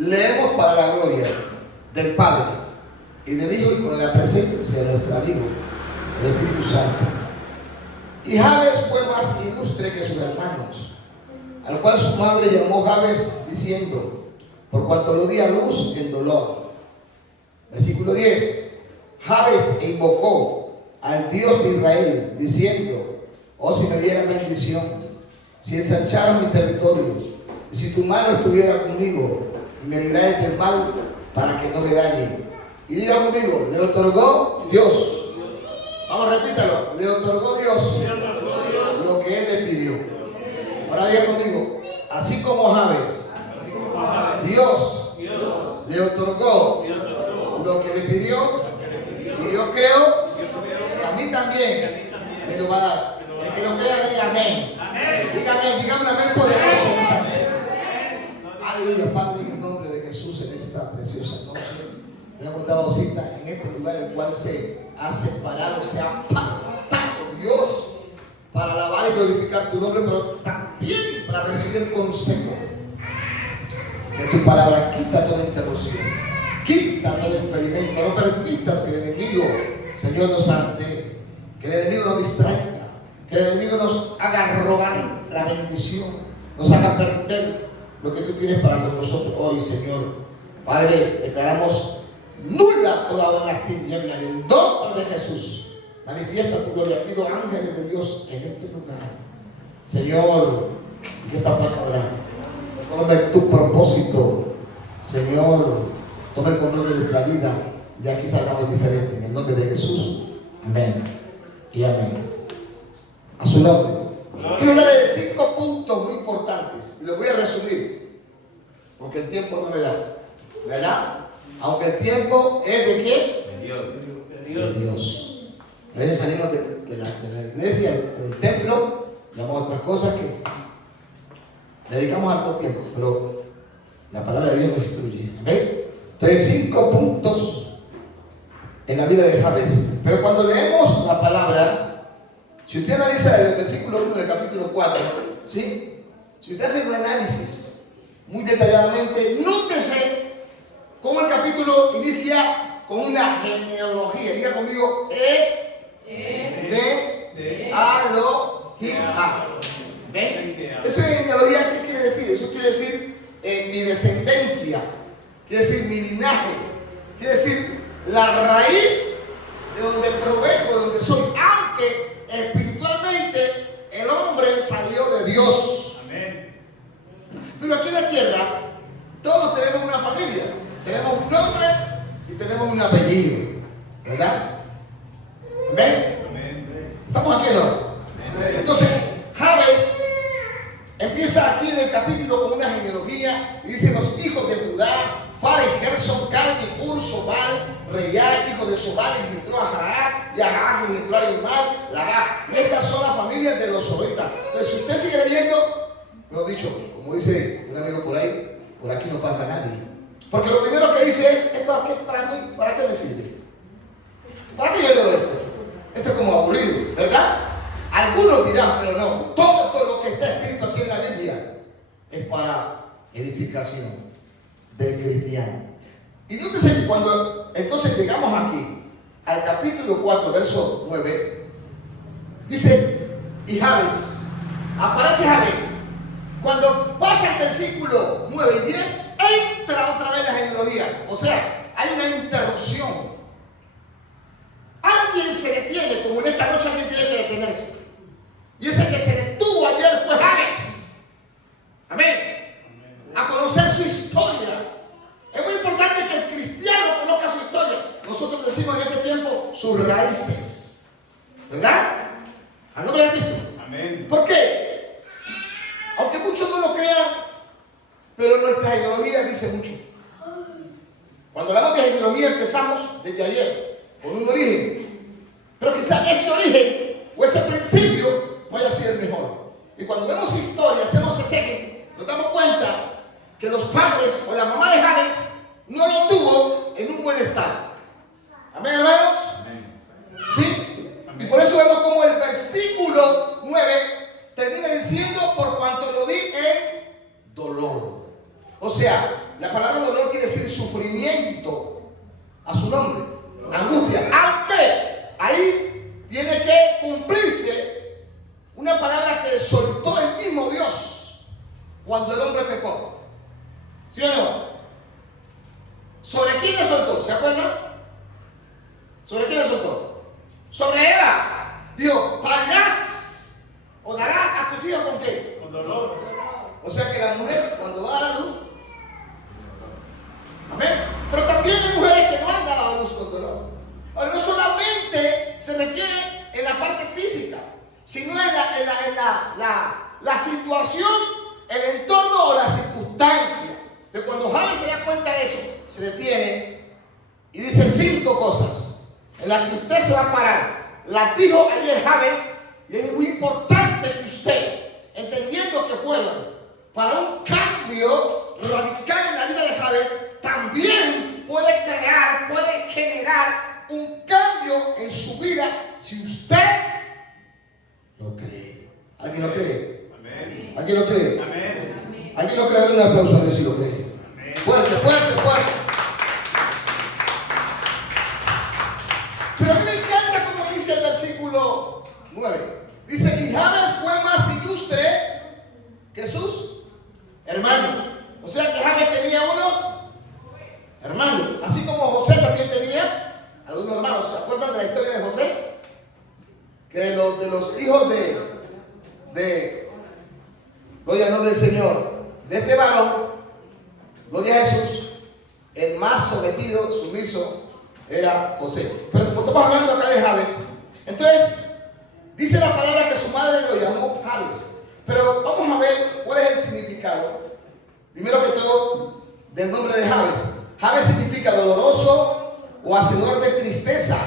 Leemos para la gloria del Padre y del Hijo y con la presencia de nuestro amigo, el Espíritu Santo. Y Jabes fue más ilustre que sus hermanos, al cual su madre llamó Jabes diciendo, por cuanto lo di a luz en dolor. Versículo 10. Jabes invocó al Dios de Israel diciendo, oh, si me diera bendición, si ensancharas mi territorio, y si tu mano estuviera conmigo y me libraras del mal para que no me dañe. Y diga conmigo, le otorgó Dios. Vamos, repítalo. Le otorgó Dios lo que él le pidió. Ahora diga conmigo, así como Jabes, Dios le otorgó lo que le pidió, y yo creo que a mí también me lo va a dar. El que lo crea, diga amén. Dígame amén poderoso. Aleluya, Padre, en el nombre de Jesús, en esta preciosa noche, le hemos dado cita en este lugar, el cual se ha separado, se ha apartado Dios para alabar y glorificar tu nombre, pero también para recibir el consejo de tu palabra. Quita toda interrupción, quita todo impedimento, no permitas que el enemigo, Señor, nos ande, que el enemigo nos distraiga, que el enemigo nos haga robar la bendición, nos haga perder lo que tú tienes para con nosotros hoy, Señor. Padre, declaramos nula toda buena tiniebla en el nombre de Jesús. Manifiesta tu gloria. Pido ángeles de Dios en este lugar, Señor, y que esta palabra conforme tu propósito, Señor, tome el control de nuestra vida y de aquí salgamos diferentes. En el nombre de Jesús, amén y amén. A su nombre. Quiero hablar de 5 puntos muy importantes y los voy a resumir porque el tiempo no me da, ¿verdad? Aunque el tiempo es de quién? De Dios. De Dios. A veces salimos de la iglesia, del templo, llamamos a otras cosas que dedicamos harto tiempo, pero la palabra de Dios nos instruye. ¿Amén? Entonces, 5 puntos en la vida de Jabes. Pero cuando leemos la palabra, si usted analiza el versículo 1 del capítulo 4, ¿sí? Si usted hace un análisis muy detalladamente, nótese cómo el capítulo inicia con una genealogía. Diga conmigo, ¿ven? Eso es genealogía. ¿Qué quiere decir? Eso quiere decir mi descendencia, quiere decir mi linaje, quiere decir la raíz de donde provengo, de donde soy, aunque espiritualmente el hombre salió de Dios. Amén. Pero aquí en la tierra todos tenemos una familia, tenemos un nombre y tenemos un apellido, ¿verdad? Amén. ¿Estamos aquí, no? Amén. Entonces Jabes empieza aquí en el capítulo con una genealogía y dice los hijos de Judá: Fares, Gerson, Carmi, Ur, Sobal, Reyá, hijo de Sobal, engendró a Jaá, y a Jaá engendró a Yomar, Labá. Y estas son las familias de los sobritas. Entonces, si usted sigue leyendo, mejor dicho, como dice un amigo por ahí, por aquí no pasa nadie. Porque lo primero que dice es, ¿esto aquí para mí? ¿Para qué me sirve? ¿Para qué yo leo esto? Esto es como aburrido, ¿verdad? Algunos dirán, pero no, todo lo que está escrito aquí en la Biblia es para edificación del cristiano. Y nótese que cuando entonces llegamos aquí al capítulo 4, verso 9, dice, y Jabes, aparece Jabes. Cuando pasa el versículo 9 y 10, entra otra vez la genealogía. O sea, hay una interrupción. Alguien se detiene, como en esta noche alguien tiene que detenerse. Y ese que se detuvo ayer fue Jabes. Amén. A conocer su historia. Es muy importante que el cristiano conozca su historia. Nosotros decimos en este tiempo sus raíces, ¿verdad? Al nombre de Cristo. Amén. ¿Por qué? Aunque muchos no lo crean, pero nuestra genealogía dice mucho. Cuando hablamos de genealogía empezamos desde ayer, con un origen. Pero quizás ese origen o ese principio no haya sido el mejor. Y cuando vemos historia, hacemos exégesis, nos damos cuenta que los padres o la mamá de Jabes no lo tuvo en un buen estado. Amén, hermanos. Amén. ¿Sí? Amén. Y por eso vemos como el versículo 9 termina diciendo, por cuanto lo di en dolor. O sea, La palabra dolor quiere decir sufrimiento a su nombre, angustia. Aunque ahí tiene que cumplirse una palabra que soltó el mismo Dios cuando el hombre pecó. ¿Sí o no? ¿Sobre quién le soltó? ¿Se acuerdan? ¿Sobre quién le soltó? Sobre Eva. Dijo, parirás o darás a tus hijos con qué? Con dolor. O sea que la mujer cuando va a dar a luz, amén. Pero también hay mujeres que no han dado a luz con dolor. Ahora, no solamente se refiere en la parte física, sino en la situación, el entorno o la circunstancia. Que cuando Javes se da cuenta de eso, se detiene y dice 5 cosas en las que usted se va a parar. Las dijo ayer Javes, y es muy importante que usted, entendiendo que fueron para un cambio radical en la vida de Javes, también puede crear, puede generar un cambio en su vida si usted lo cree. ¿Alguien lo cree? Amén. ¿Alguien lo cree? Amén. ¿Alguien lo cree? Darle un aplauso a Dios si lo cree. Amén. Fuerte, fuerte, fuerte. Pero a mí me encanta como dice el versículo 9. Dice, y Javes fue más ilustre que sus hermanos. O sea que Javes tenía unos hermanos. Así como José también tenía algunos hermanos. ¿Se acuerdan de la historia de José? Que de los hijos de gloria al nombre del Señor, de este varón, gloria a Jesús, el más sometido, sumiso, era José. Pero como estamos hablando acá de Javes, entonces dice la palabra que su madre lo llamó Javes. Pero vamos a ver cuál es el significado, primero que todo, del nombre de Javes. Javes significa doloroso o hacedor de tristeza.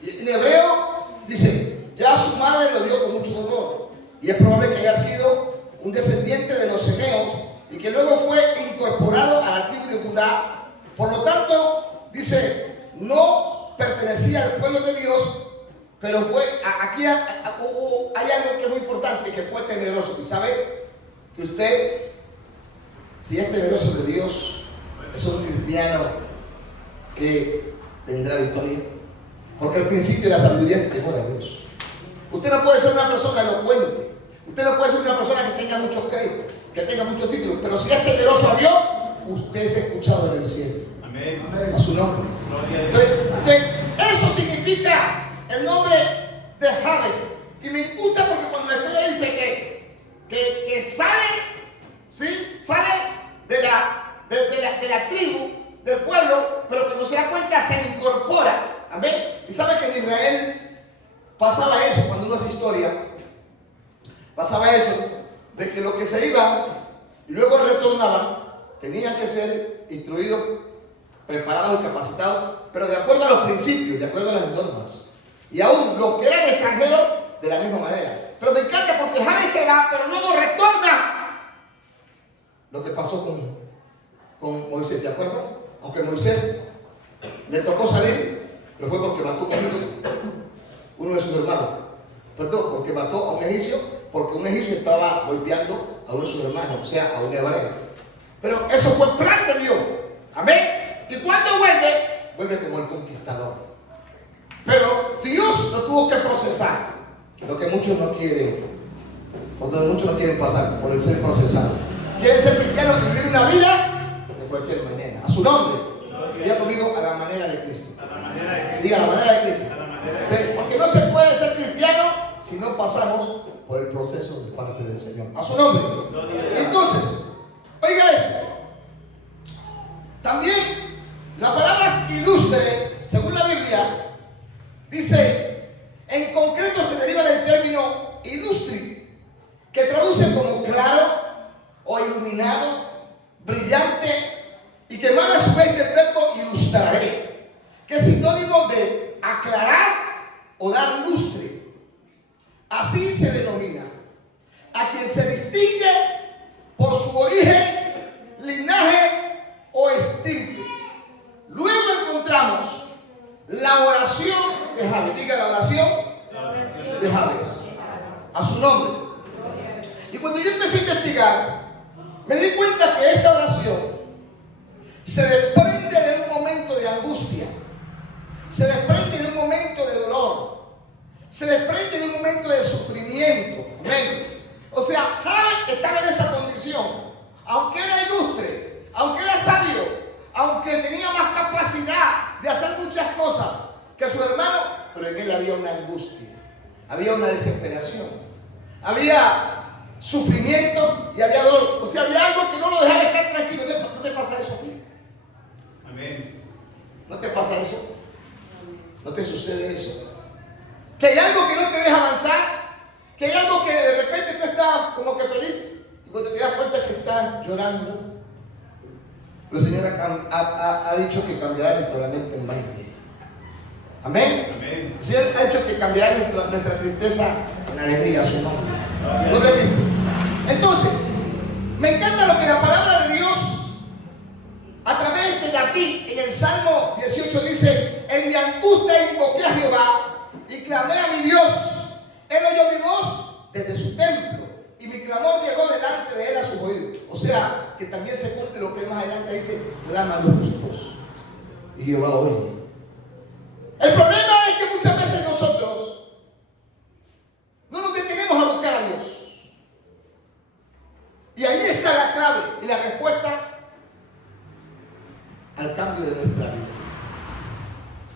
Y en hebreo dice, ya su madre lo dio con mucho dolor. Y es probable que haya sido un descendiente de los eneos y que luego fue incorporado a la tribu de Judá. Por lo tanto, dice, no pertenecía al pueblo de Dios, pero fue, aquí hay algo que es muy importante, que fue temeroso. Y sabe que usted, si es temeroso de Dios, es un cristiano que tendrá victoria. Porque el principio de la sabiduría es temor a Dios. Usted no puede ser una persona elocuente. Usted no puede ser una persona que tenga muchos créditos, que tenga muchos títulos. Pero si es temeroso a Dios, usted es escuchado desde el cielo. Amén. A su nombre. Entonces, eso significa el nombre de Javes. Y me gusta porque cuando la historia dice que sale, ¿sí? Sale de la tribu, del pueblo, pero cuando se da cuenta se incorpora. Amén. Y sabe que en Israel pasaba eso, cuando uno hace historia, pasaba eso, de que los que se iban y luego retornaban, tenían que ser instruidos, preparados y capacitados, pero de acuerdo a los principios, de acuerdo a las normas. Y aún los que eran extranjeros, de la misma manera. Pero me encanta porque Javes se va, pero luego retorna. Lo que pasó con Moisés, ¿se acuerdan? Aunque Moisés le tocó salir, pero fue porque mató a un egipcio, uno de sus hermanos. Perdón, porque mató a un egipcio, porque un egipcio estaba golpeando a uno de sus hermanos, o sea, a un hebreo. Pero eso fue el plan de Dios. Amén. Y cuando vuelve como el conquistador. Pero Dios lo tuvo que procesar, lo que muchos no quieren, por donde muchos no quieren pasar, por el ser procesado. Quieren ser cristianos y vivir una vida de cualquier manera, a su nombre. Diga conmigo, a la manera de Cristo. Diga, a la manera de Cristo. Porque no se puede ser cristiano si no pasamos por el proceso de parte del Señor. A su nombre. Entonces, oiga esto. También la palabra ilustre, según la Biblia, dice, en concreto se deriva del término ilustri, que traduce como claro o iluminado, brillante, y que emana a su vez del verbo ilustraré, que es sinónimo de aclarar o dar lustre. Así se denomina a quien se distingue por su origen, linaje o estirpe. Luego encontramos la oración de Javes. Diga la oración de Javes, a su nombre. Y cuando yo empecé a investigar, me di cuenta que esta oración se desprende de un momento de angustia, se desprende de un momento de dolor, se desprende de un momento de sufrimiento. Amén. O sea, Jabes estaba en esa condición, aunque era ilustre, aunque era sabio, aunque tenía más capacidad de hacer muchas cosas que su hermano, pero en él había una angustia, había una desesperación, había sufrimiento y había dolor. O sea, había algo que no lo dejaba estar tranquilo. ¿No te pasa eso a ti? Amén. ¿No te pasa eso? ¿No te sucede eso? Que hay algo que no te deja avanzar, que hay algo que de repente tú estás como que feliz y cuando te das cuenta que estás llorando. El Señor ha dicho que cambiará nuestra lamento en baile. Amén. Amén. El Señor ha dicho que cambiará nuestra tristeza en alegría a su nombre. Lo repito. Entonces, me encanta lo que la palabra de Dios a través de David en el Salmo 18 dice: en mi angustia invoqué a Jehová y clamé a mi Dios. Él oyó mi voz desde su templo y mi clamor llegó delante de él a sus oídos. O sea, que también se cumple lo que más adelante dice: claman los justos y Jehová oye. El problema es que muchas veces nosotros no nos detenemos a buscar a Dios. Y ahí está la clave y la respuesta al cambio de nuestra vida.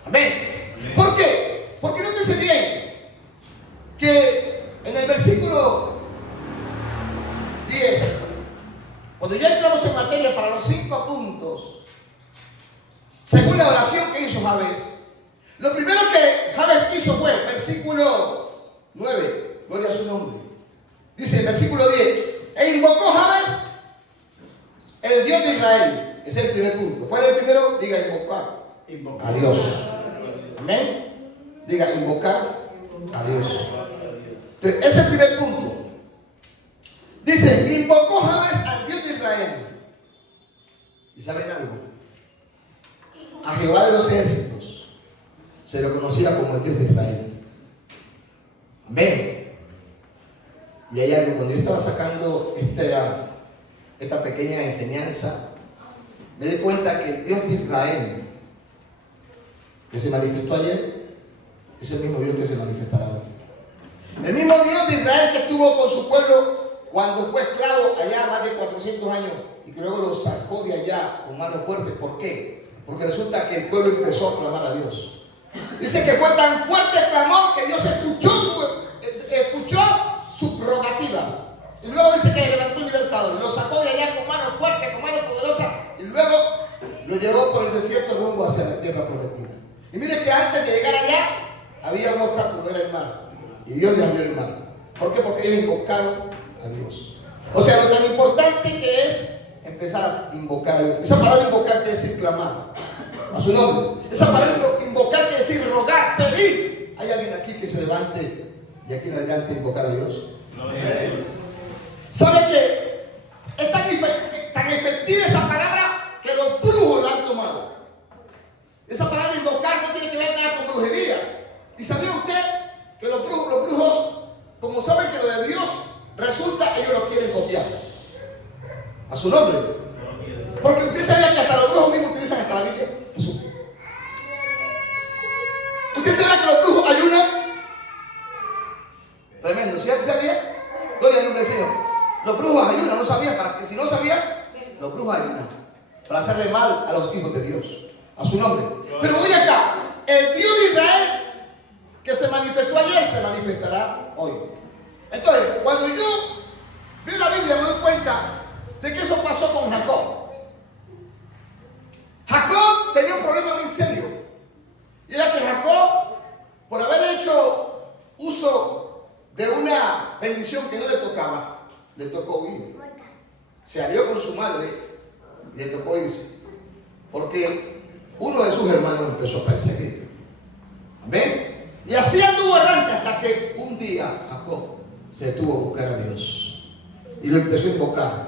Amén. Amén. ¿Por qué? Porque nótese bien que en el versículo 10, cuando ya entramos en materia para los 5 puntos, según la oración que hizo Jabes, lo primero que Jabes hizo fue, versículo 9, gloria a su nombre, dice el versículo 10, e invocó Jabes el Dios de Israel. Ese es el primer punto. ¿Cuál es el primero? Diga invocar a Dios. Amén. Diga invocar a Dios. Entonces, ese es el primer punto. Dice, invocó Jabes al Dios de Israel. ¿Y saben algo? A Jehová de los ejércitos se lo conocía como el Dios de Israel. Amén. Y hay algo, cuando yo estaba sacando esta pequeña enseñanza, me di cuenta que el Dios de Israel que se manifestó ayer es el mismo Dios que se manifestará hoy. El mismo Dios de Israel que estuvo con su pueblo cuando fue esclavo allá más de 400 años y que luego lo sacó de allá con mano fuerte. ¿Por qué? Porque resulta que el pueblo empezó a clamar a Dios. Dice que fue tan fuerte el clamor que Dios escuchó su prerrogativa. Y luego dice que levantó un libertador, lo sacó de allá con mano fuerte, con mano poderosa, y luego lo llevó por el desierto rumbo hacia la tierra prometida. Y mire que antes de llegar allá, había un obstáculo, era el mar. Y Dios le abrió el mar. ¿Por qué? Porque ellos invocaron a Dios. O sea, lo tan importante que es empezar a invocar a Dios. Esa palabra invocar quiere decir clamar a su nombre. Esa palabra invocar quiere decir rogar, pedir. ¿Hay alguien aquí que se levante de aquí en adelante a invocar a Dios? ¿Sabe qué? Es tan efectiva esa palabra que los brujos la han tomado. Esa palabra invocar no tiene que ver nada con brujería. ¿Y sabía usted que los brujos, como saben que lo de Dios resulta, ellos lo quieren copiar? A su nombre. Porque usted sabía que hasta los brujos mismos utilizan hasta la Biblia. ¿Usted sabía que los brujos ayunan? Tremendo. ¿Sí sabía? Gloria al nombre del Señor. Los brujos ayunan, no sabía, para que si no sabía, los brujos ayunan para hacerle mal a los hijos de Dios, a su nombre. Pero voy acá, el Dios de Israel que se manifestó ayer se manifestará hoy. Entonces, cuando yo vi la Biblia me doy cuenta de que eso pasó con Jacob. Jacob tenía un problema muy serio, y era que Jacob, por haber hecho uso de una bendición que no le tocaba, le tocó huir. Se alió con su madre y le tocó irse, porque uno de sus hermanos empezó a perseguir. ¿Ven? Y así anduvo errante hasta que un día Jacob se detuvo a buscar a Dios y lo empezó a invocar.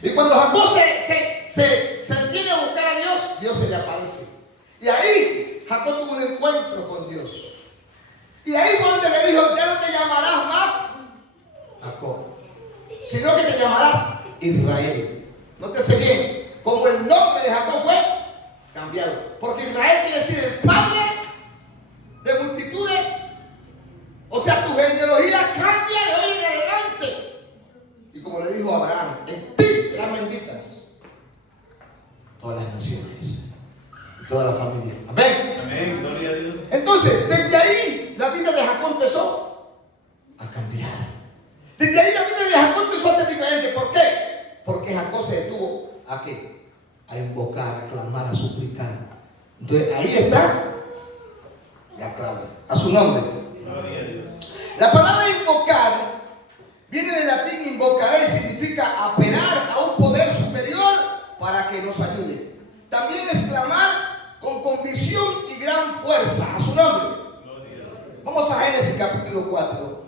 Y cuando Jacob se detiene a buscar a Dios, Dios se le aparece. Y ahí Jacob tuvo un encuentro con Dios. Y ahí fue donde le dijo: ya no te llamarás más Jacob, sino que te llamarás Israel. Nótese bien, como el nombre de Jacob fue todas las naciones y toda la familia. Amén. Amén. Gloria a Dios. Entonces, desde ahí la vida de Jacob empezó a cambiar. Desde ahí la vida de Jacob empezó a ser diferente. ¿Por qué? Porque Jacob se detuvo ¿a qué? A invocar, a clamar, a suplicar. Entonces ahí está la clave. A su nombre. Gloria a Dios. La palabra invocar viene del latín invocare y significa apelar a un poder superior para que nos ayude. También es clamar con convicción y gran fuerza. A su nombre. Vamos a Génesis capítulo 4,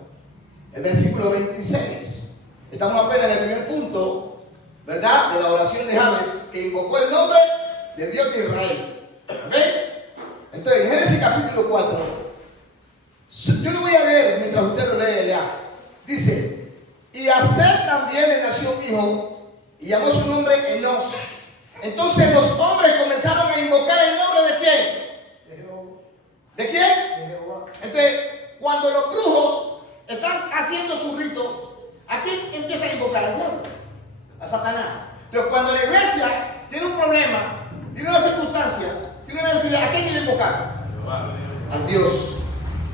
el versículo 26. Estamos apenas en el primer punto, ¿verdad? De la oración de Jabes, que invocó el nombre del Dios de Israel. ¿Ven? Entonces, en Génesis capítulo 4, yo lo voy a leer mientras usted lo lee allá. Dice: y a Set también le nació un hijo, y llamó su nombre Enos. Entonces los hombres comenzaron a invocar el nombre de quién. ¿De quién? Entonces, cuando los brujos están haciendo su rito, ¿a quién empieza a invocar? Al diablo, a Satanás. Pero cuando la iglesia tiene un problema, tiene una circunstancia, tiene una necesidad, ¿a quién quiere invocar? Al Dios.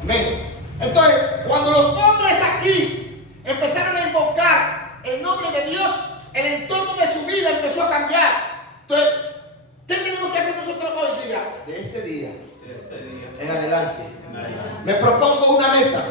Amén. Entonces, cuando los hombres aquí empezaron a invocar el nombre de Dios, el entorno de su vida empezó a cambiar. Entonces, ¿qué tenemos que hacer nosotros hoy? Diga, de este día en adelante, me propongo una meta,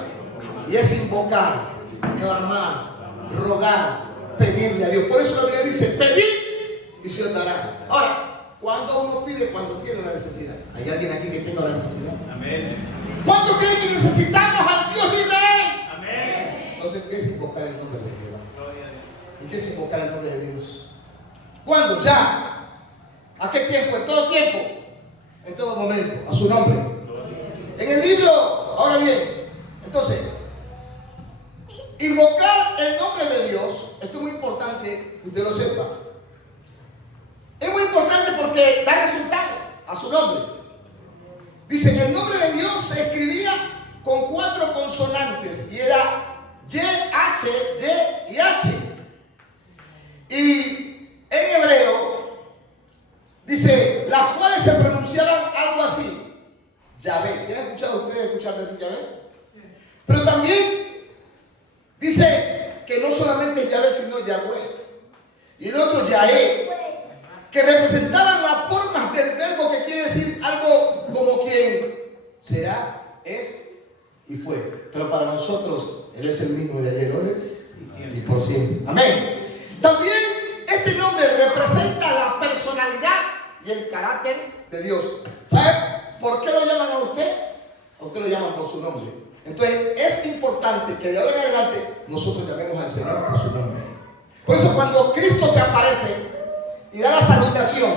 y es invocar, clamar, rogar, pedirle a Dios. Por eso la Biblia dice: pedid y se os dará. Ahora, ¿cuándo uno pide? Cuando tiene una necesidad. ¿Hay alguien aquí que tenga una necesidad? Amén. ¿Cuántos creen que necesitamos al Dios de Israel? Amén. Entonces empieza a invocar el nombre de Jehová. Gloria a Dios. Empieza a invocar el nombre de Dios. ¿Cuándo? Ya. ¿A qué tiempo? En todo tiempo. En todo momento. A su nombre. En el libro, ahora bien, entonces, invocar el nombre de Dios, esto es muy importante que usted lo sepa. Es muy importante porque da resultado a su nombre. Dice que el nombre de Dios se escribía con 4 consonantes y era Y, H, Y y H. Y en hebreo dice, las cuales se pronunciaban algo así: Yahvé. ¿Se han escuchado ustedes escuchar decir Yahvé? Pero también dice que no solamente es Yahvé, sino Yahweh. Y el otro Yahé, que representaban las formas del verbo que quiere decir algo como quien será, es y fue. Pero para nosotros, Él es el mismo de ayer, hoy y por siempre. Amén. También este nombre representa la personalidad y el carácter de Dios. ¿Sabe por qué lo llaman a usted? A usted lo llaman por su nombre. Entonces es importante que de ahora en adelante nosotros llamemos al Señor por su nombre. Por eso cuando Cristo se aparece y da la salutación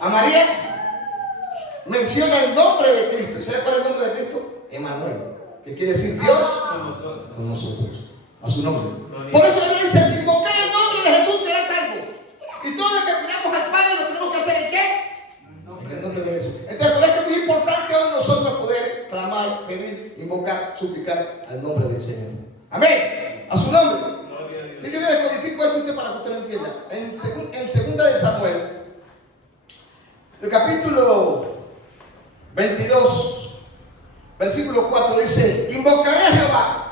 a María, menciona el nombre de Cristo. ¿Y sabe cuál es el nombre de Cristo? Emmanuel, que quiere decir Dios con nosotros. A su nombre. Por eso le dice: que invocar el nombre de Jesús será salvo. Y todo lo que miramos al Padre lo tenemos que hacer ¿en qué? En el nombre de Jesús. Entonces, por esto es muy importante hoy nosotros poder clamar, pedir, invocar, suplicar al nombre del Señor. Amén. A su nombre. Yo le descodifico esto a usted para que usted lo entienda. En segunda de Samuel, el capítulo 22, versículo 4 dice: invocaré a Jehová,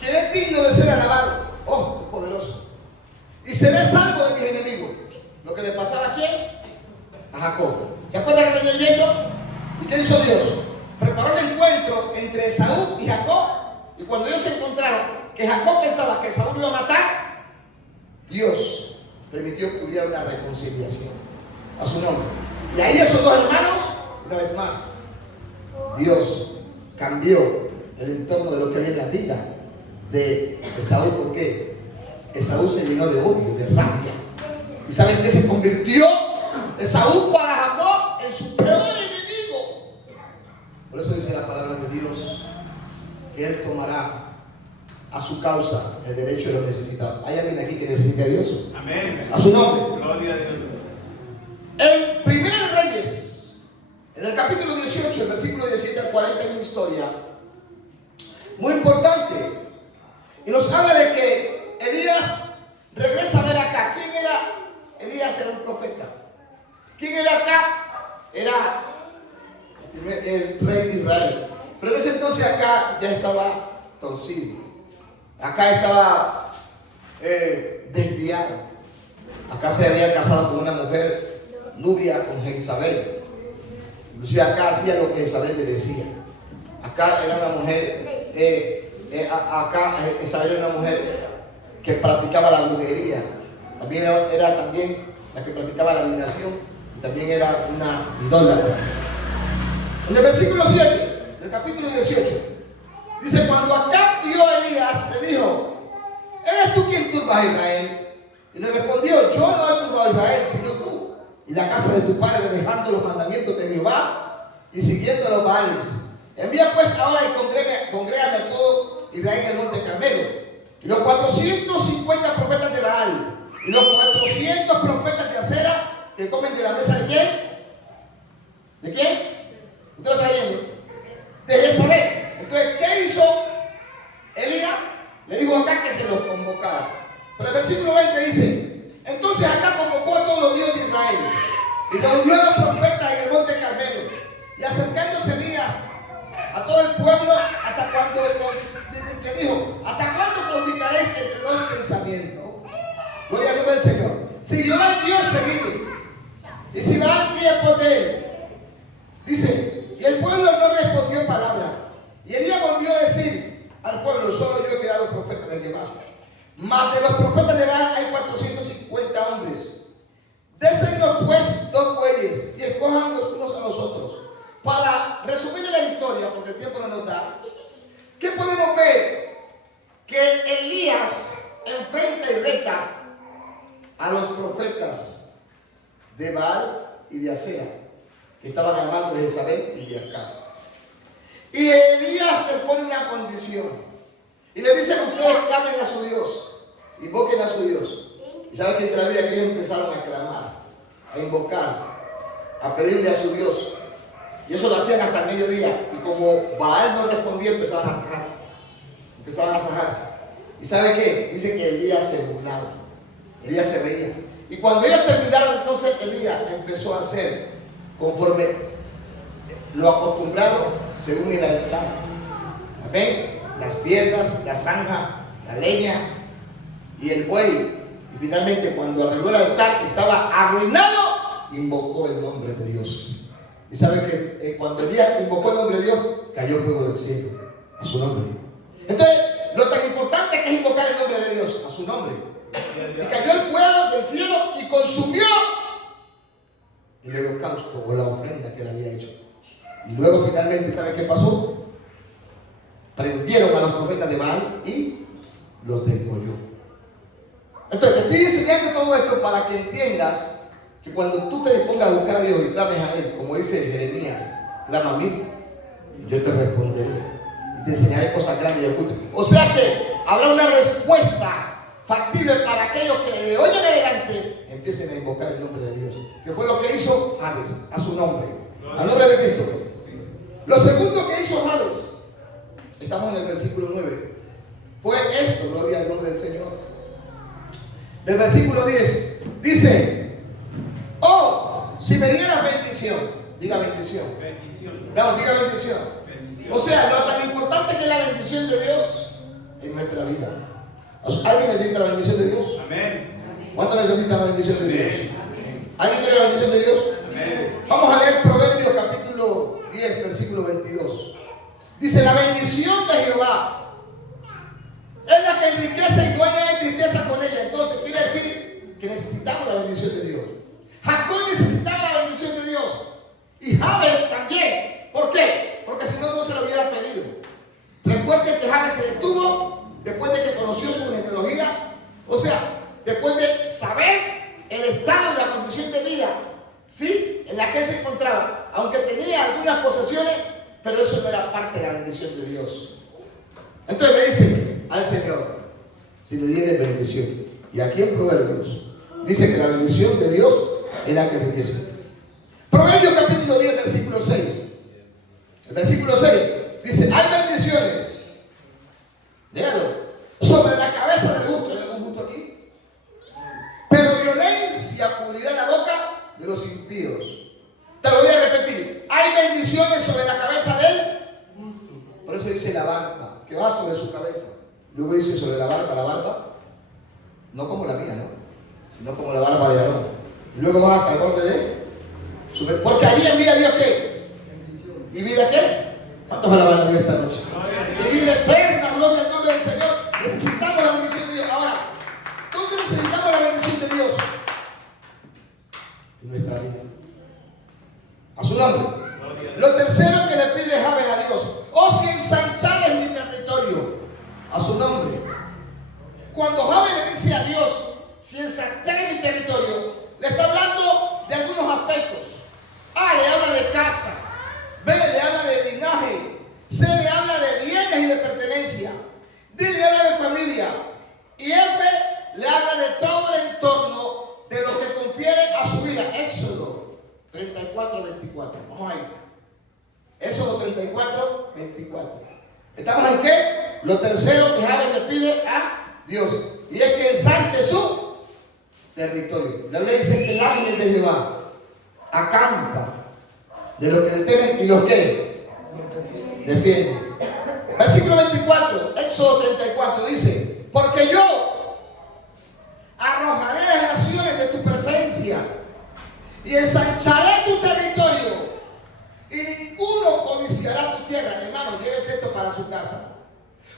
quien es digno de ser alabado. Oh, qué poderoso. Y seré salvo de mis enemigos. Lo que le pasaba a quién? A Jacob. ¿Se acuerdan que venía yendo? ¿Y qué hizo Dios? Preparó el encuentro entre Esaú y Jacob. Y cuando ellos se encontraron, que Jacob pensaba que Esaú lo iba a matar, Dios permitió que hubiera una reconciliación. A su nombre. Y ahí esos dos hermanos, una vez más, Dios cambió el entorno de lo que había en la vida de Esaú. ¿Por qué? Esaú se llenó de odio, de rabia. ¿Y saben qué se convirtió? Esaú para Jacob en su peor enemigo. Por eso dice la palabra de Dios que Él tomará a su causa el derecho de los necesitados. ¿Hay alguien aquí que necesite a Dios? Amén. A su nombre. Gloria a Dios. En 1 Reyes, en el capítulo 18, el versículo 17 al 40, hay una historia muy importante. Y nos habla de que Elías regresa a ver acá. ¿Quién era? Elías era un profeta. ¿Quién era acá? Era el rey de Israel. Pero en ese entonces acá ya estaba torcido. Acá estaba desviado. Acá se había casado con una mujer nubia con Jezabel. Inclusive acá hacía lo que Jezabel le decía. Acá era una mujer, acá Jezabel era una mujer que practicaba la brujería. También era también la que practicaba la adivinación y también era una idólatra. En el versículo 7 del capítulo 18 dice: cuando Acab vio a Elías, le dijo: ¿eres tú quien turba a Israel? Y le respondió: yo no he turbado a Israel, sino tú y la casa de tu padre, dejando los mandamientos de Jehová y siguiendo los Baales. Envía pues ahora y congrégame a todo Israel en el monte Carmelo. Y los 450 profetas de Baal y los 400 profetas de Acera, que comen de la mesa de ¿quién? ¿De quién? ¿Usted lo está leyendo? De Jezabel. Entonces, ¿qué hizo Elías? Le dijo acá que se los convocara. Pero el versículo 20 dice: entonces acá convocó a todos los dioses de Israel y reunió a los profetas en el monte Carmelo. Y acercándose Elías a todo el pueblo, hasta cuando le dijo: ¿hasta cuándo claudicaréis entre los pensamientos? Gloria al nombre del Señor. Si Jehová es Dios, se vive, y si Baal tiene poder. Dice: y el pueblo no respondió palabra. Y Elías volvió a decir al pueblo: solo yo he quedado profeta de Jehová. Mas de los profetas de Baal hay 450 hombres. Désennos pues 2 bueyes y escojan los unos a los otros. Para resumir la historia, porque el tiempo no nos da, ¿qué podemos ver? Que Elías enfrenta y reta a los profetas de Baal y de Acera, que estaban hablando de Jezabel y de Acab. Y Elías les pone una condición y le dice: ustedes clamen a su Dios, invoquen a su Dios. Y saben que dice la Biblia que ellos empezaron a clamar, a invocar, a pedirle a su Dios. Y eso lo hacían hasta el mediodía. Y como Baal no respondía, empezaban a sajarse. ¿Y sabe qué? Dice que Elías se burlaba, Elías se reía. Y cuando ellos terminaron, entonces Elías empezó a hacer conforme lo acostumbrado según el altar. Amén. Las piedras, la zanja, la leña y el buey. Y finalmente, cuando arregló el altar, que estaba arruinado, invocó el nombre de Dios. Y sabe que cuando Elías invocó el nombre de Dios, cayó fuego del cielo a su nombre. Entonces, lo tan importante que es invocar el nombre de Dios a su nombre. Y cayó el fuego del cielo y consumió el holocausto o la ofrenda que él había hecho. Y luego finalmente, ¿sabe qué pasó? Prendieron a los profetas de Baal y los degolló. Entonces, te estoy enseñando todo esto para que entiendas que cuando tú te pongas a buscar a Dios y clames a Él, como dice Jeremías: clama a mí, yo te responderé y te enseñaré cosas grandes y ocultas. O sea que habrá una respuesta factible para aquellos que de hoy en adelante empiecen a invocar el nombre de Dios, que fue lo que hizo Jabes, a su nombre, al nombre de Cristo. Lo segundo que hizo Jabes, estamos en el versículo 9, fue esto: gloria al nombre del Señor. Del versículo 10 dice: oh, si me dieras bendición, diga bendición. Vamos, diga bendición. O sea, lo tan importante que es la bendición de Dios en nuestra vida. ¿Alguien necesita la bendición de Dios? Amén. ¿Cuánto necesita la bendición de Dios? Amén. ¿Alguien quiere la bendición de Dios? Amén. Vamos a leer Proverbios capítulo 10, versículo 22. Dice: la bendición de Jehová es la que enriquece y no hay tristeza con ella. Entonces quiere decir que necesitamos la bendición de Dios. Jacob necesitaba la bendición de Dios. Y Jabes también. ¿Por qué? Porque si no, no se lo hubiera pedido. Recuerden que Jabes se detuvo después de que conoció su genealogía. O sea, después de saber el estado y la condición de vida, ¿sí?, en la que él se encontraba. Aunque tenía algunas posesiones, pero eso no era parte de la bendición de Dios. Entonces le dice al Señor: si me dieres bendición. Y aquí en Proverbios dice que la bendición de Dios es la que enriquece. Proverbios capítulo 10, versículo 6. El versículo 6 dice: hay bendiciones, léalo, sobre la cabeza del justo. ¿Hay algún justo aquí? Pero violencia cubrirá la boca de los impíos. Te lo voy a repetir. Hay bendiciones sobre la cabeza de él. Por eso dice la barba, que va sobre su cabeza. Luego dice sobre la barba, no como la mía, ¿no? Sino como la barba de Aarón. Luego va hasta el borde de su... Porque allí envía Dios ¿qué? ¿Y vida qué? ¿Cuántos alaban a Dios esta noche? Y vida eterna, gloria al nombre del Señor. Necesitamos la bendición de Dios. Ahora, ¿dónde necesitamos la bendición de Dios? En nuestra vida. A su nombre. Lo tercero que le pide Jabes a Dios: oh, si ensanchares mi territorio. A su nombre. Cuando Jabes le dice a Dios, si ensanchares mi territorio, le está hablando de algunos aspectos. A, le habla de casa. B, le habla de linaje. C, le habla de bienes y de pertenencia. D, le habla de familia. Y F, le habla de todo el entorno de lo que confiere a su vida. Éxodo 34, 24. Vamos ahí. Éxodo 34, 24. ¿Estamos en qué? Lo tercero que Jabes le pide a Dios. Y es que ensanche su territorio. La Biblia dice que el ángel de Jehová acampa de los que le temen y los que defienden. Versículo 24, Éxodo 34 dice: porque yo arrojaré las naciones de tu presencia y ensancharé tu territorio, y ninguno codiciará tu tierra. Hermano, llévese esto para su casa.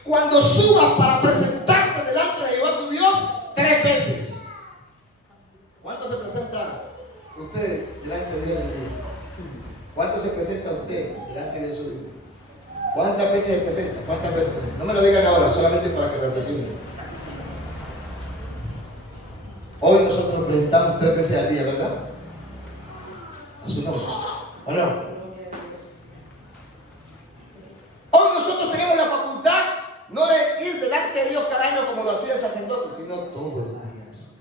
Cuando subas para presentarte delante de Jehová tu Dios 3 veces. ¿Cuánto se presenta usted delante de Dios? ¿Cuánto se presenta usted delante de Dios? ¿Cuántas veces se presenta? ¿Cuántas veces? No me lo digan ahora, solamente para que reflexionen. Hoy nosotros nos presentamos 3 veces al día, ¿verdad? A su nombre. ¿O no? Hoy nosotros tenemos la facultad no de ir delante de Dios cada año como lo hacía el sacerdote, sino todos los días.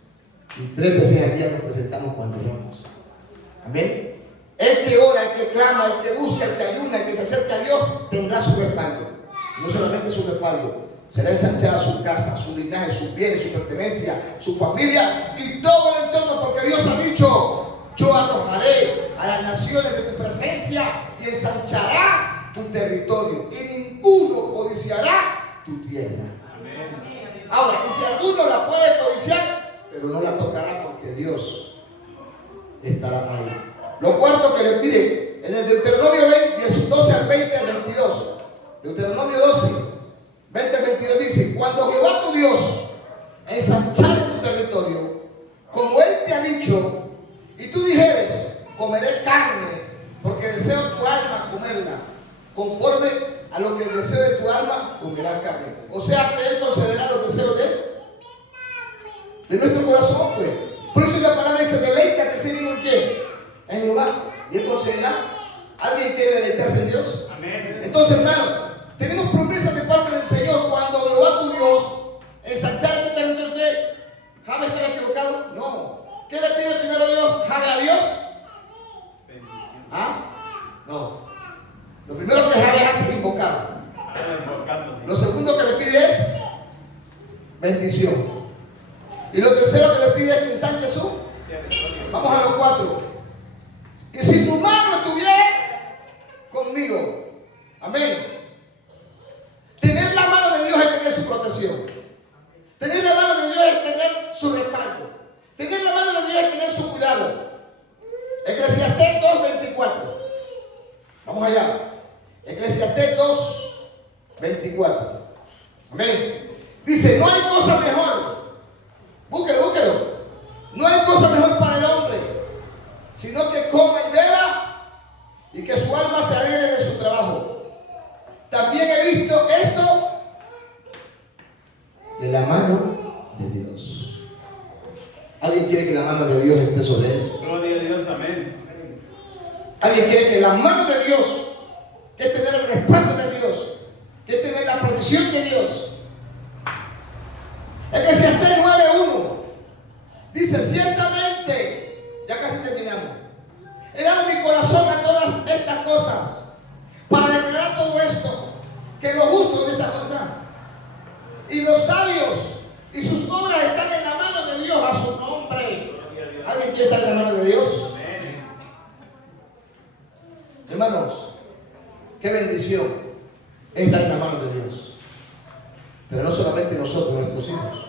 Y 3 veces al día nos presentamos cuando oramos. Amén. El que ora, el que clama, el que busca, el que ayuna, el que se acerca a Dios, tendrá su respaldo. No solamente su respaldo, será ensanchada su casa, su linaje, sus bienes, su pertenencia, su familia y todo el entorno, porque Dios ha dicho: yo arrojaré a las naciones de tu presencia y ensanchará tu territorio, y ninguno codiciará tu tierra. Amén. Ahora, y si alguno la puede codiciar, pero no la tocará, porque Dios estará ahí. Lo cuarto que le pide en el Deuteronomio 12 al 20 al 22. Deuteronomio 12, 20 al 22 dice: cuando Jehová tu Dios ensanchare tu territorio, como Él te ha dicho, y tú dijeres: comeré carne, porque deseo tu alma comerla, conforme a lo que el deseo de tu alma comerá carne. O sea que Él concederá los deseos de nuestro corazón, pues. Por eso la palabra dice: deleítate sí mismo en quién, en Jehová, y Él concederá. ¿Alguien quiere deleitarse en Dios? Amén. Entonces, hermano, tenemos promesas de parte del Señor. Cuando Jehová tu Dios ensanchara tu territorio, ¿qué? ¿Jabes estaba equivocado? No. ¿Qué le pide primero Dios? ¿Jabes a Dios? ¿Ah? No. Lo primero que Jabes hace es invocar. Lo segundo que le pide es bendición. Y lo tercero que le pide es que ensanche su. Vamos a los 4. Y si tu mano estuviera conmigo, amén. Tener la mano de Dios es tener su protección. Tener la mano de Dios es tener su respaldo. Tener la mano de Dios es tener su cuidado. Eclesiastés 2:24. Vamos allá. Eclesiastés 2:24. Amén. Dice: no hay cosa mejor. Búsquelo. No hay cosa mejor para el hombre, sino que coma y beba, y que su alma se alegra de su trabajo. También he visto esto de la mano de Dios. ¿Alguien quiere que la mano de Dios esté sobre él? Gloria a Dios, amén. ¿Alguien quiere que la mano de Dios, que es tener el respaldo de Dios, que es tener la provisión de Dios? Eclesiastés 9:1 dice: ciertamente, ya casi terminamos, he dado mi corazón a todas estas cosas, para declarar todo esto, que lo justo de esta verdad, y los sabios y sus obras están en la mano de Dios, a su nombre. ¿Alguien quiere estar en la mano de Dios? qué bendición es estar en las manos de Dios. Pero no solamente nosotros, nuestros hijos,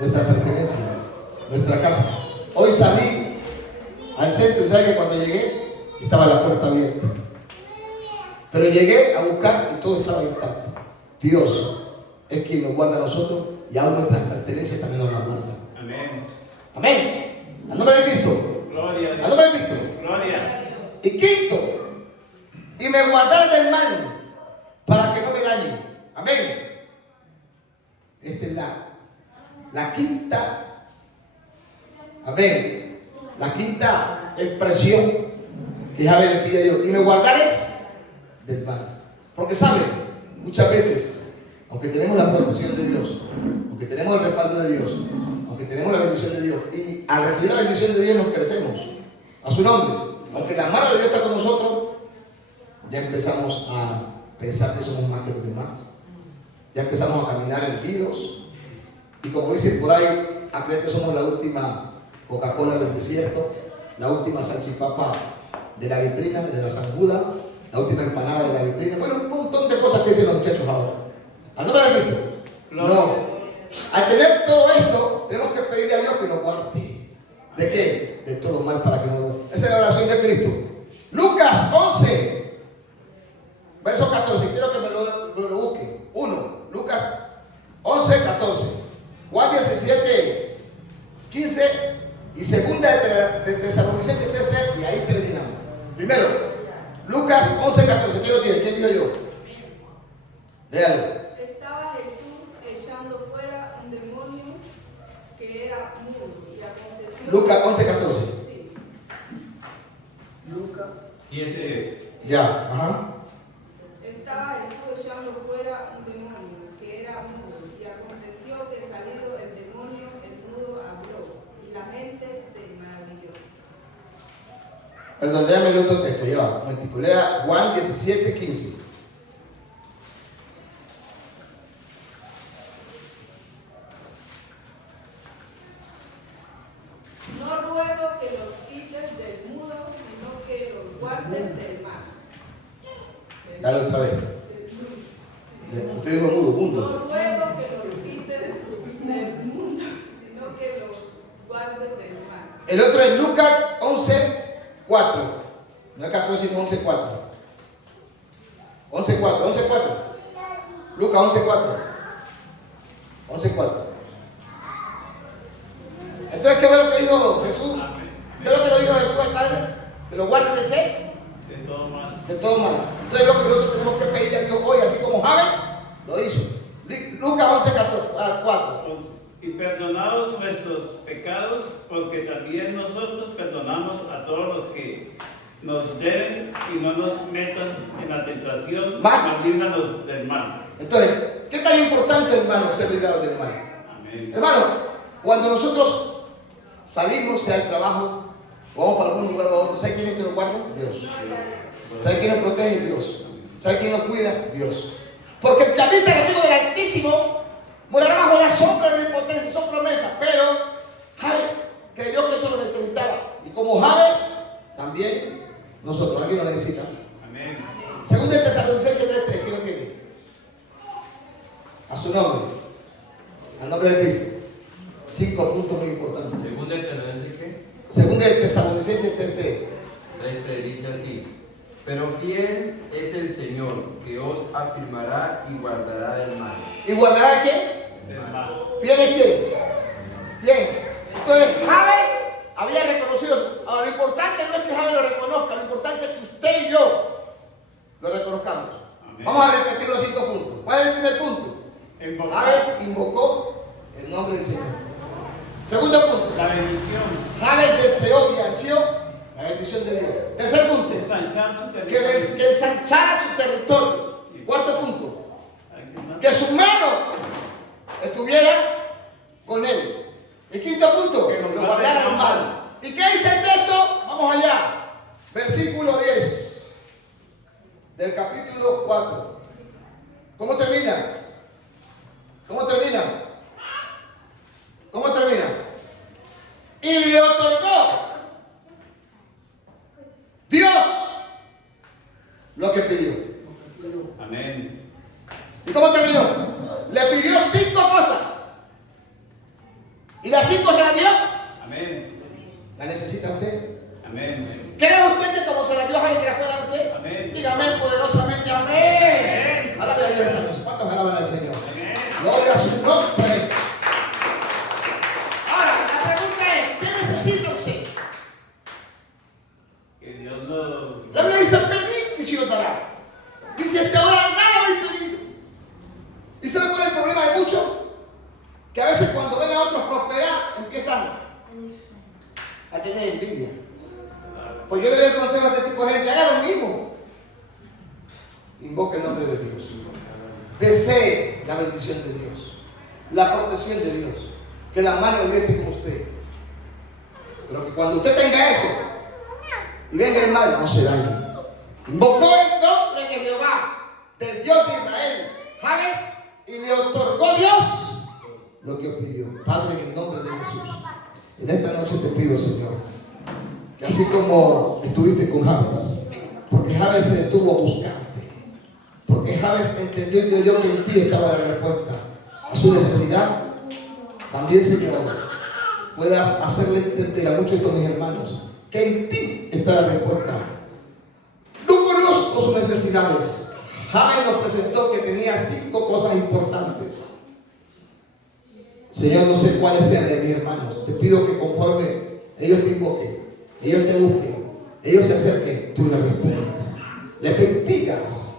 nuestra pertenencia, nuestra casa. Hoy salí al centro y ¿sabe que cuando llegué estaba la puerta abierta? Pero llegué a buscar y todo estaba intacto. Dios es quien nos guarda a nosotros y aún nuestras pertenencias también nos las guarda. Amén. Amén. Al nombre de Cristo. Gloria. Al nombre de Cristo. Gloria. Y quinto, y me guardaré del mal para que no me dañe. Amén. Esta es la quinta. Amén. La quinta expresión que Javier le pide a Dios. Y me guardares del mal. Porque saben, muchas veces, aunque tenemos la protección de Dios, aunque tenemos el respaldo de Dios, aunque tenemos la bendición de Dios, y al recibir la bendición de Dios nos crecemos a su nombre, aunque la mano de Dios está con nosotros, ya empezamos a pensar que somos más que los demás, ya empezamos a caminar erguidos, y como dicen por ahí, a creer que somos la última Coca-Cola del desierto, la última salchipapa de la vitrina, de la sanguda, la última empanada de la vitrina. Bueno, un montón de cosas que dicen los muchachos ahora. ¿A nombre de Cristo? No. Al tener todo esto, tenemos que pedirle a Dios que nos guarde. ¿De qué? De todo mal para que nos... Esa es la oración de Cristo. Lucas 11, verso 14. Quiero que me lo busque. 1. Lucas 11, 14. Juan 17, 15 y segunda de Tesalonicenses 3, 3, y ahí terminamos. Primero, Lucas 11, 14. ¿Quién lo tiene? ¿Quién dijo yo? Léalo. Estaba Jesús echando fuera un demonio que era mudo y aconteció... Lucas 11, 14. Sí. Lucas. Sí, ese. Ya, ajá. Estaba Jesús echando fuera un demonio que era mudo y aconteció que salido el demonio, el mudo habló y la gente se maravilló. Perdón, léame el otro texto, ya va. Lea Juan 17, 15. No ruego que los quites del mudo, sino que los guardes del mal. Dale otra vez. Usted dijo mudo, mundo. No ruego que los quites del mundo, sino que los guardes del mal. El otro es Lucas 11, 4. No es 14, sino 11, 4. 11, 4, 11, 4. Lucas 11, 4. 11, 4. Entonces, ¿qué fue lo que dijo Jesús? ¿Qué es lo que lo dijo Jesús al Padre? ¿Que lo guardes de qué? De todo mal. De todo mal. Entonces, lo que nosotros tenemos que pedirle a Dios hoy, así como Javes lo hizo. Lucas 11, 4. Y perdonaos nuestros pecados, porque también nosotros perdonamos a todos los que nos deben, y no nos metan en la tentación, Más. mas líbranos del mal. Entonces, ¿qué tan importante, hermano, ser librados del mal? Amén. Hermano, cuando nosotros salimos, sea el trabajo, o vamos para algún lugar o otro, ¿sabe quién es que nos guarda? Dios. ¿Sabe quién nos protege? Dios. ¿Sabe quién nos cuida? Dios. Porque el que habita el amigo del Altísimo morará bajo la sombra de la impotencia. Son promesas, pero Javes creyó que eso lo necesitaba. Y como Javes, también nosotros, alguien lo necesita. Amén. Segunda de Tesalonicenses 3:3, ¿quién lo tiene? A su nombre, al nombre de Cristo. 5 puntos muy importantes. Segunda de Tesalonicenses, ¿qué? Segunda de Tesalonicenses 3:3. 3:3 dice así: pero fiel es el Señor, que os afirmará y guardará del mal. ¿Y guardará qué? Del mal. ¿Fiel es quién? Bien. Entonces, Javes había reconocido. Ahora, lo importante no es que Javes lo reconozca, lo importante es que usted y yo lo reconozcamos. Amén. Vamos a repetir los 5 puntos. ¿Cuál es el primer punto? Javes invocó el nombre del Señor. Segundo punto. La bendición. Javes deseó y ansió la bendición de Dios. Tercer punto. Ensanchar su Que territorio. ensanchara su territorio. Cuarto punto. Que su mano estuviera con él. Y quinto punto, que lo guardara del mal. ¿Y qué dice el texto? Vamos allá. Versículo 10 del capítulo 4. ¿Cómo termina? ¿Cómo termina? ¿Cómo termina? Y le otorgó Dios lo que pidió. usted? Amén. ¿Cree usted que como se la dio a Javes se la puede dar a usted? Amén. Dígame poderosamente amén. Alabe a Dios esta noche. ¿Cuántos alaban al Señor? Amén. Gloria a su nombre. Ahora, la pregunta es, ¿qué necesita usted? Que Dios nos... La Biblia dice, pedid y se os dará. Dice, hasta ahora nada habéis pedido. ¿Y sabe cuál es el problema de muchos? Que a veces cuando ven a otros prosperar, empiezan a tener envidia. Pues yo le doy el consejo a ese tipo de gente, haga lo mismo. Invoque el nombre de Dios. Desee la bendición de Dios, la protección de Dios, que la mano de Dios esté con usted. Pero que cuando usted tenga eso y venga el mal, no se dañe. Invocó el nombre de Jehová, del Dios de Israel, Javes, y le otorgó Dios lo que pidió. Padre, en el nombre de Jesús, en esta noche te pido, Señor, que así como estuviste con Javes, porque Javes se detuvo a buscarte, porque Javes entendió y creyó que en ti estaba la respuesta a su necesidad, también, Señor, puedas hacerle entender a muchos de estos mis hermanos que en ti está la respuesta. No conozco sus necesidades. Javes nos presentó que tenía 5 cosas importantes. Señor, no sé cuáles sean de mis hermanos. Te pido que conforme ellos te invoquen, ellos te busquen, ellos se acerquen, tú les respondas. Les bendigas,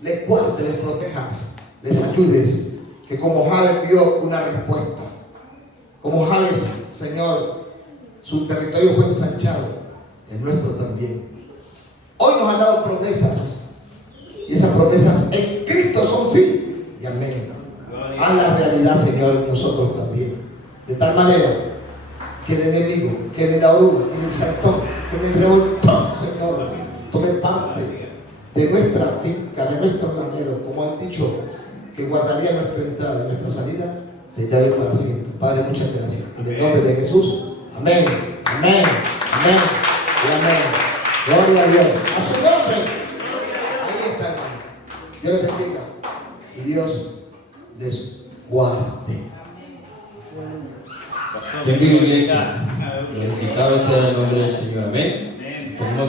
les guardes, les protejas, les ayudes. Que como Javes vio una respuesta, como Javes, Señor, su territorio fue ensanchado, el nuestro también. Hoy nos han dado promesas, y esas promesas en Cristo son sí y amén. Haz la realidad, Señor, en nosotros también. De tal manera que el enemigo, que la oruga, que el saltón, que el revoltón, Señor, tome parte de nuestra finca, de nuestro granero, como han dicho, que guardaría nuestra entrada y nuestra salida desde hoy para siempre. Padre, muchas gracias. En el nombre de Jesús. Amén. Amén. Amén. Y amén. Gloria a Dios. A su nombre. Ahí está, hermano. Dios les bendiga. Y Dios les guarde. ¿Quién vive, iglesia? Glorificado sea el nombre del Señor. Amén. Amén. Tenemos